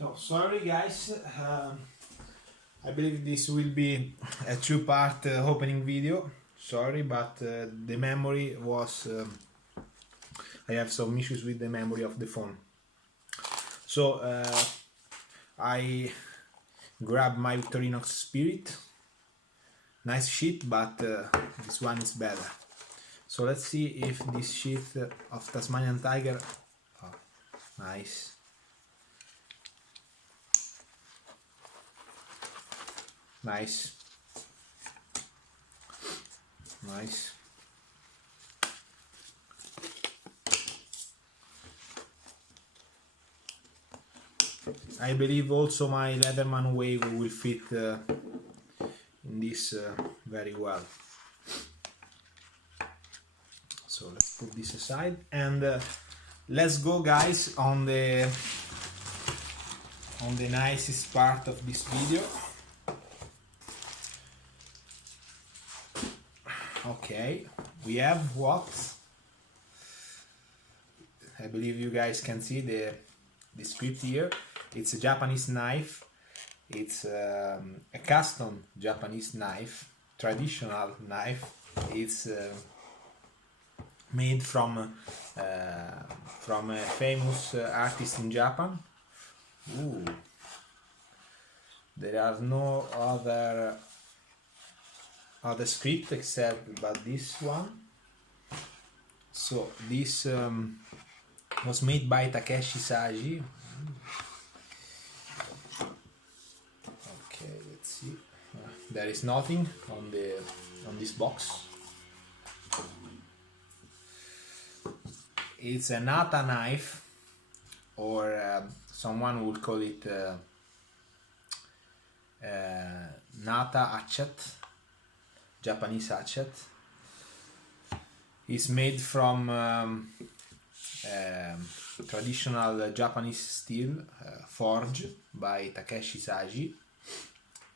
So sorry guys, I believe this will be a two-part opening video. Sorry, but the memory was I have some issues with the memory of the phone. So I grabbed my Victorinox Spirit. Nice sheet, but this one is better. So let's see if this sheet of Tasmanian Tiger, oh, nice. Nice. Nice. I believe also my Leatherman Wave will fit in this very well. So let's put this aside and let's go guys on the nicest part of this video. Okay, we have what? I believe you guys can see the script here. It's a Japanese knife. It's a custom Japanese knife, traditional knife. It's made from a famous artist in Japan. Ooh. There are no other script except but this one. So this was made by Takeshi Saji. Okay, let's see. There is nothing on this box. It's a nata knife, or someone would call it nata hatchet. Japanese hatchet. It's made from traditional Japanese steel forged by Takeshi Saji.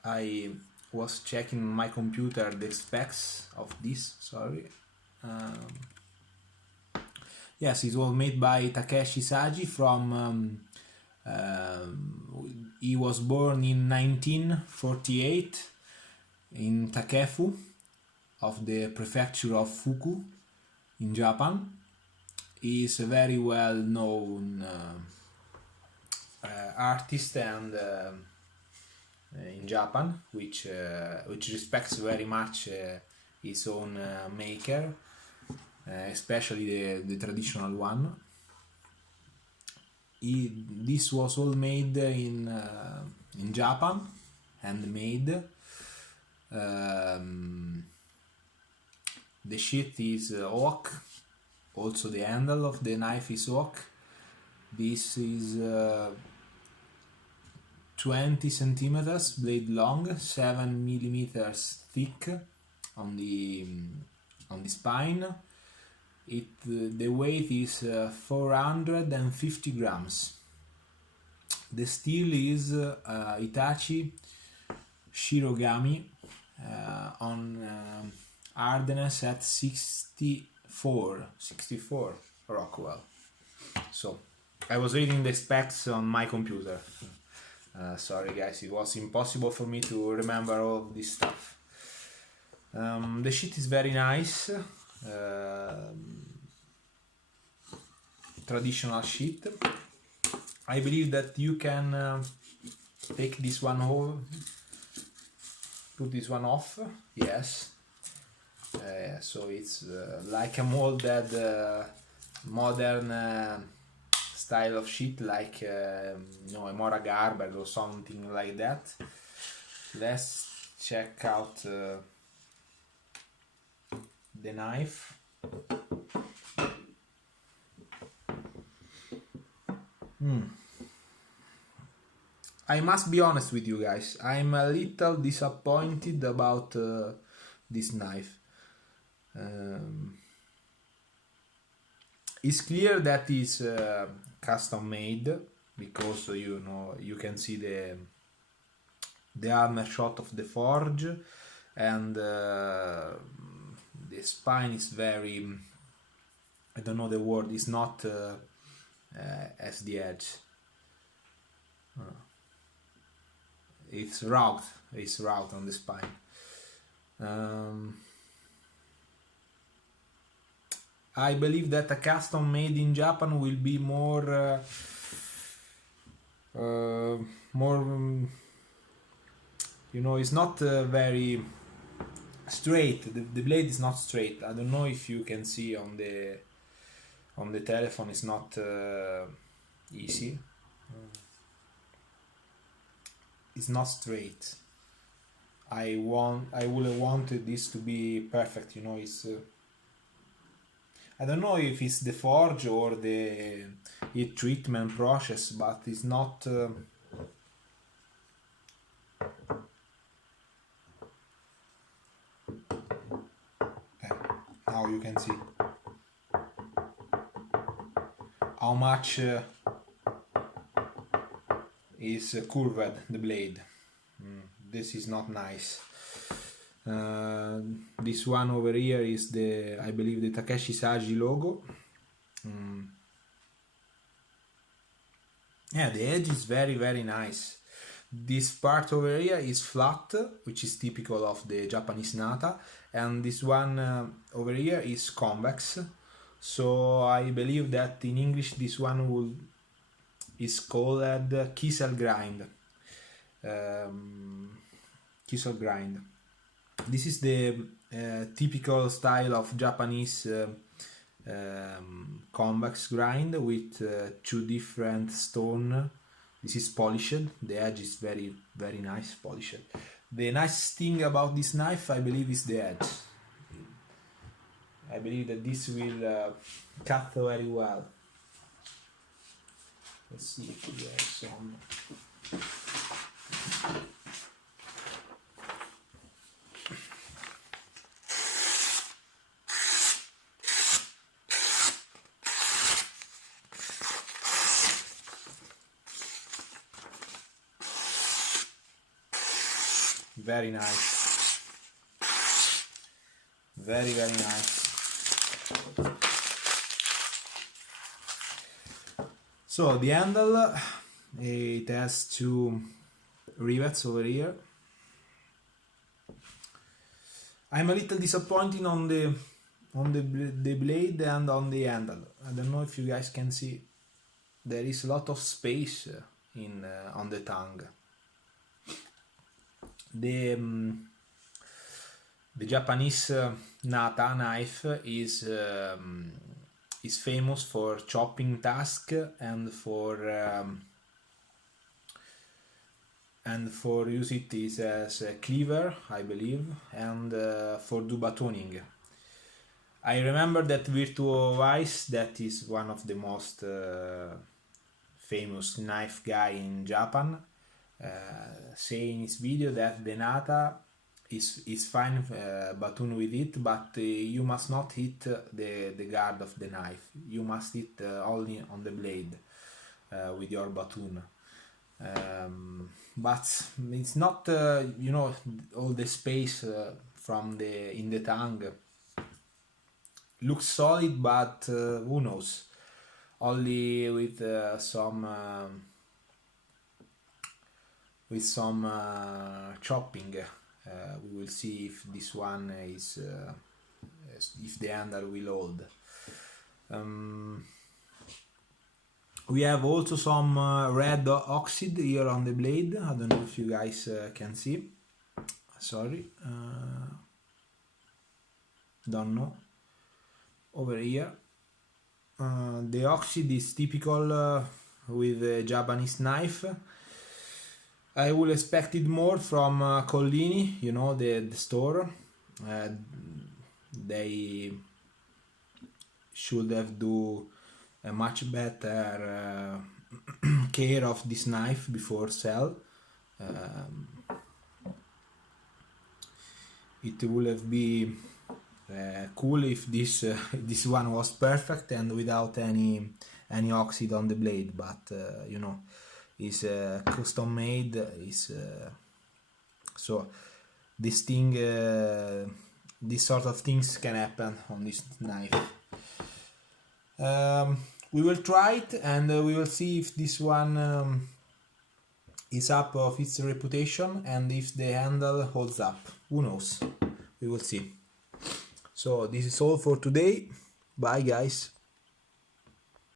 I was checking my computer the specs of this. Sorry. Yes, it was made by Takeshi Saji from. He was born in 1948 in Takefu of the prefecture of Fuku in Japan. He is a very well known artist and in Japan, which respects very much his own maker, especially the traditional one. This was all made in Japan, handmade. The sheath is oak, also the handle of the knife is oak. This is 20 centimeters blade long, 7 millimeters thick on the spine. The weight is 450 grams. The steel is Hitachi Shirogami on hardness at 64 Rockwell. So I was reading the specs on my computer. Sorry guys, it was impossible for me to remember all this stuff. The sheet is very nice. Traditional sheet. I believe that you can take this one off, put this one off. Yes. So it's like a molded modern style of sheet, like a Mora Garber or something like that. Let's check out the knife. I must be honest with you guys, I'm a little disappointed about this knife. It's clear that it's custom made, because you can see the armor shot of the forge, and the spine is very, I don't know the word, it's not as the edge. it's rough. It's rough on the spine. I believe that a custom made in Japan will be more it's not very straight. The blade is not straight. I don't know if you can see on the telephone. It's not easy. It's not straight. I would have wanted this to be perfect. It's I don't know if it's the forge or the heat treatment process, but it's not. Now you can see how much is curved the blade. This is not nice. This one over here is I believe the Takeshi Saji logo. Yeah, the edge is very, very nice. This part over here is flat, which is typical of the Japanese nata, and this one over here is convex. So I believe that in English this one is called kissel grind. Kissel grind. This is the typical style of Japanese convex grind with two different stone. This is polished. The edge is very, very nice, polished. The nice thing about this knife, I believe, is the edge. I believe that this will cut very well. Let's see if we have some. Very nice. Very, very nice. So the handle, it has two rivets over here. I'm a little disappointed on the blade and on the handle. I don't know if you guys can see. There is a lot of space on the tang. The Japanese nata knife is famous for chopping task and for use it as a cleaver, I believe, and for do batoning. I remember that Virtuo Weiss, that is one of the most famous knife guy in Japan, say in his video that the nata is fine batoon with it, but you must not hit the guard of the knife. You must hit only on the blade with your batoon. But it's not all the space in the tang looks solid, but who knows, only with some chopping we will see if this one is if the handle will hold. We have also some red oxide here on the blade. I don't know if you guys can see. Sorry, don't know. Over here, the oxide is typical with a Japanese knife. I would expect it more from Collini, the store. They should have do a much better care of this knife before sell. It would have been cool if this one was perfect and without any oxide on the blade, but is custom made. So this thing, this sort of things can happen on this knife. We will try it and we will see if this one is up of its reputation, and if the handle holds up, who knows, we will see. So this is all for today. Bye guys.